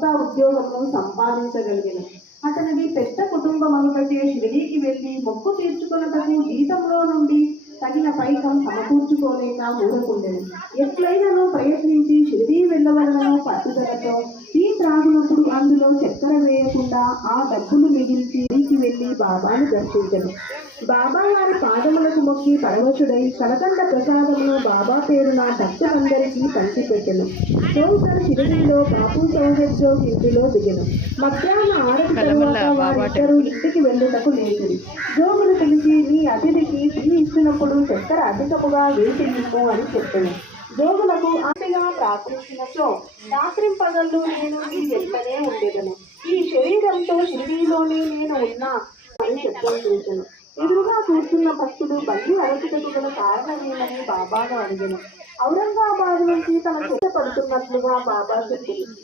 సంస్థ ఉద్యోగమును సంపాదించగలిగిన. అతనిది పెద్ద కుటుంబం అనుకటే షిరిడీకి వెళ్ళి మొక్కు తీర్చుకున్నటకు జీతంలో నుండి తగిన పైకం సమకూర్చుకోలేక ఊరకుండెను. ఎట్లయినను ప్రయత్నించి షిరిడీ వెళ్ళవలనను పట్టుదలతో టీ త్రాగినప్పుడు అందులో చక్కెర వేయకుండా ఆ డబ్బులు మిగిల్చి ఇంటికి వెళ్ళి బాబాను దర్శించెను. బాబా వారి పాదములకు మొక్కి పరవశుడై కలకండ ప్రసాదమును బాబా పేరున భక్తులందరికీ పంచిపెట్టెను. చౌకర్ షిరిడీలో బాపు సౌహెడ్జోగ్ ఇంటిలో దిగెను. మధ్యాహ్న ఆరతి తరువాత వారిద్దరూ ఇంటికి వెళ్ళుటకు లేచిరి. జోగును పిలిచి, నీ అతిథికి టీ ఇచ్చినప్పుడు చక్కెర అధికముగా వేసి ఇమ్ము అని చెప్పెను. జోగులకు ఆశగా ప్రార్థించినచో రాత్రింపగళ్ళు నేను నీ వెంటనే ఉండేదను. ఈ శరీరంతో షిరిడీలోనే నేను ఉన్నా అని చెప్పాను. ఎదురుగా కూర్చున్న భక్తుడు బండి అరచుటకు గల కారణమేమని బాబాను అడిగాను. ఔరంగాబాద్ నుంచి తన చెత్త పడుతున్నట్లుగా బాబా చెప్పింది.